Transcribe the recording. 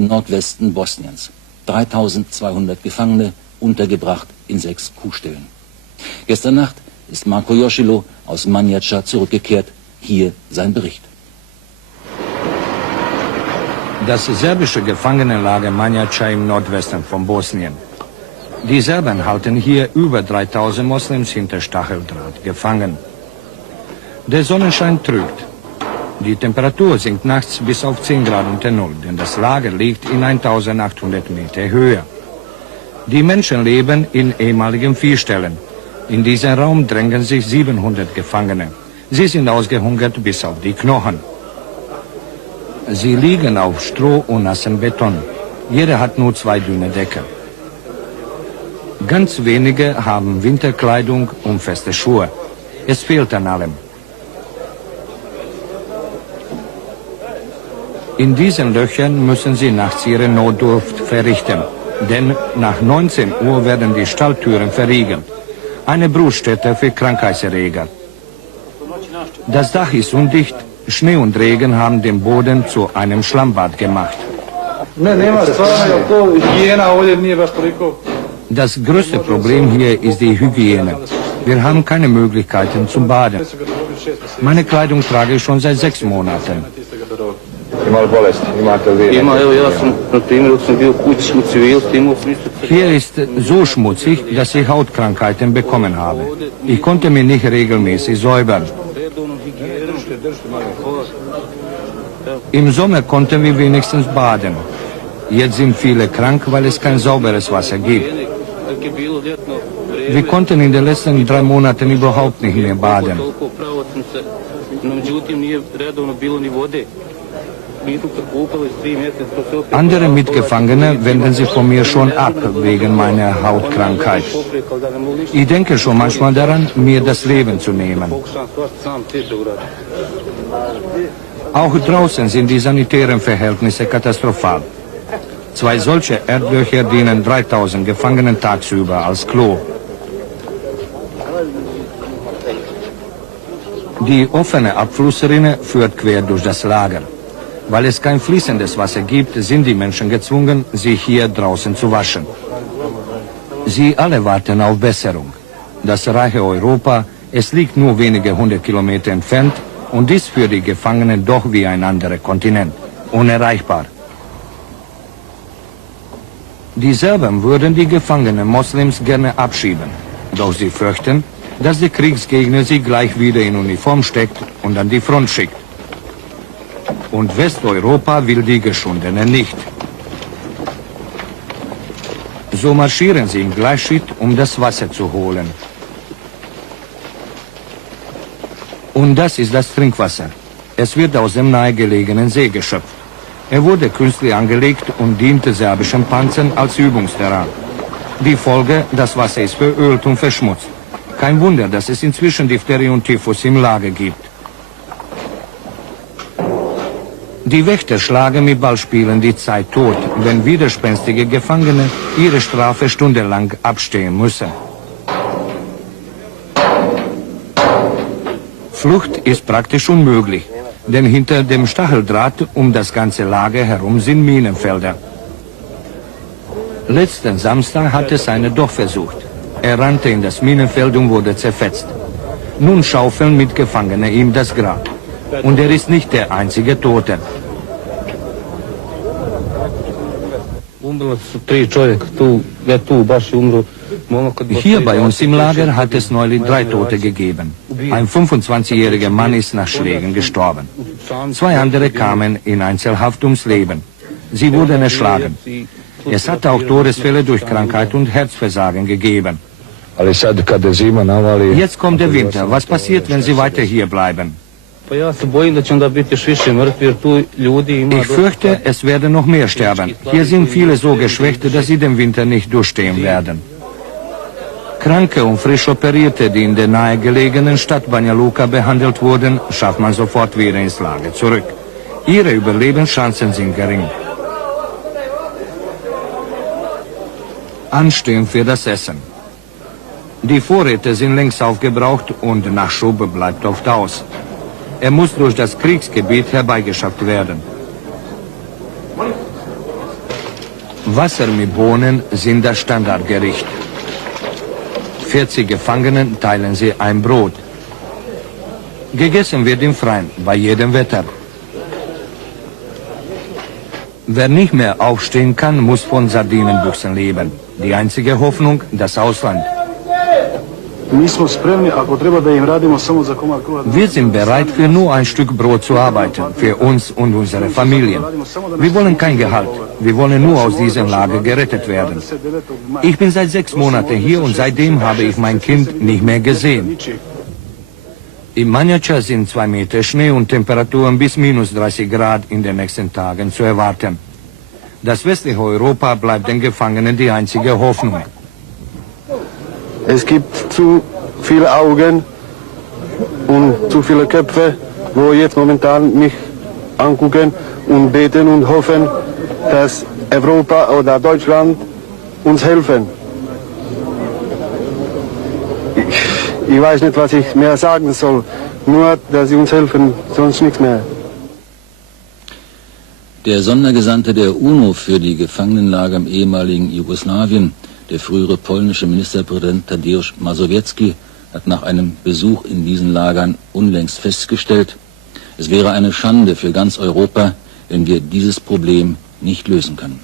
im Nordwesten Bosniens. 3200 Gefangene, untergebracht in 6 Kuhställen. Gestern Nacht ist Marko Jošilo aus Manjača zurückgekehrt. Hier sein Bericht. Das serbische Gefangenenlager Manjača im Nordwesten von Bosnien. Die Serben halten hier über 3000 Moslems hinter Stacheldraht gefangen. Der Sonnenschein trügt. Die Temperatur sinkt nachts bis auf 10 Grad unter Null, denn das Lager liegt in 1800 Meter Höhe. Die Menschen leben in ehemaligen Viehställen. In diesen Raum drängen sich 700 Gefangene. Sie sind ausgehungert bis auf die Knochen. Sie liegen auf Stroh und nassen Beton. Jeder hat nur 2 dünne Decke. Ganz wenige haben Winterkleidung und feste Schuhe. Es fehlt an allem. In diesen Löchern müssen sie nachts ihre Notdurft verrichten, denn nach 19 Uhr werden die Stalltüren verriegelt. Eine Brutstätte für Krankheitserreger. Das Dach ist undicht, Schnee und Regen haben den Boden zu einem Schlammbad gemacht. Das größte Problem hier ist die Hygiene. Wir haben keine Möglichkeiten zum Baden. Meine Kleidung trage ich schon seit 6 Monaten. Hier ist so schmutzig, dass ich Hautkrankheiten bekommen habe. Ich konnte mich nicht regelmäßig säubern. Im Sommer konnten wir wenigstens baden. Jetzt sind viele krank, weil es kein sauberes Wasser gibt. Wir konnten in den letzten 3 Monaten überhaupt nicht mehr baden. Andere Mitgefangene wenden sich von mir schon ab wegen meiner Hautkrankheit. Ich denke schon manchmal daran, mir das Leben zu nehmen. Auch draußen sind die sanitären Verhältnisse katastrophal. 2 solche Erdlöcher dienen 3000 Gefangenen tagsüber als Klo. Die offene Abflussrinne führt quer durch das Lager. Weil es kein fließendes Wasser gibt, sind die Menschen gezwungen, sich hier draußen zu waschen. Sie alle warten auf Besserung. Das reiche Europa, es liegt nur wenige 100 Kilometer entfernt und ist für die Gefangenen doch wie ein anderer Kontinent, unerreichbar. Die Serben würden die gefangenen Moslems gerne abschieben, doch sie fürchten, dass der Kriegsgegner sie gleich wieder in Uniform steckt und an die Front schickt. Und Westeuropa will die Geschundenen nicht. So marschieren sie in Gleichschritt, um das Wasser zu holen. Und das ist das Trinkwasser. Es wird aus dem nahegelegenen See geschöpft. Er wurde künstlich angelegt und diente serbischen Panzern als Übungsterrain. Die Folge, das Wasser ist verölt und verschmutzt. Kein Wunder, dass es inzwischen Diphtherie und Typhus im Lager gibt. Die Wächter schlagen mit Ballspielen die Zeit tot, wenn widerspenstige Gefangene ihre Strafe stundenlang abstehen müssen. Flucht ist praktisch unmöglich, denn hinter dem Stacheldraht um das ganze Lager herum sind Minenfelder. Letzten Samstag hat es einer doch versucht. Er rannte in das Minenfeld und wurde zerfetzt. Nun schaufeln Mitgefangene ihm das Grab. Und er ist nicht der einzige Tote. Hier bei uns im Lager hat es neulich 3 Tote gegeben. Ein 25-jähriger Mann ist nach Schlägen gestorben. 2 andere kamen in Einzelhaft ums Leben. Sie wurden erschlagen. Es hat auch Todesfälle durch Krankheit und Herzversagen gegeben. Jetzt kommt der Winter. Was passiert, wenn sie weiter hier bleiben? Ich fürchte, es werden noch mehr sterben. Hier sind viele so geschwächt, dass sie den Winter nicht durchstehen werden. Kranke und frisch Operierte, die in der nahegelegenen Stadt Banja Luka behandelt wurden, schafft man sofort wieder ins Lager zurück. Ihre Überlebenschancen sind gering. Anstehen für das Essen. Die Vorräte sind längst aufgebraucht und Nachschub bleibt oft aus. Er muss durch das Kriegsgebiet herbeigeschafft werden. Wasser mit Bohnen sind das Standardgericht. 40 Gefangenen teilen sie ein Brot. Gegessen wird im Freien, bei jedem Wetter. Wer nicht mehr aufstehen kann, muss von Sardinenbüchsen leben. Die einzige Hoffnung, das Ausland. Wir sind bereit, für nur ein Stück Brot zu arbeiten, für uns und unsere Familien. Wir wollen kein Gehalt. Wir wollen nur aus diesem Lager gerettet werden. Ich bin seit 6 Monaten hier und seitdem habe ich mein Kind nicht mehr gesehen. In Manjača sind 2 Meter Schnee und Temperaturen bis minus 30 Grad in den nächsten Tagen zu erwarten. Das westliche Europa bleibt den Gefangenen die einzige Hoffnung. Es gibt zu viele Augen und zu viele Köpfe, wo jetzt momentan mich angucken und beten und hoffen, dass Europa oder Deutschland uns helfen. Ich weiß nicht, was ich mehr sagen soll, nur, dass sie uns helfen, sonst nichts mehr. Der Sondergesandte der UNO für die Gefangenenlager im ehemaligen Jugoslawien, der frühere polnische Ministerpräsident Tadeusz Mazowiecki, hat nach einem Besuch in diesen Lagern unlängst festgestellt, es wäre eine Schande für ganz Europa, wenn wir dieses Problem nicht lösen können.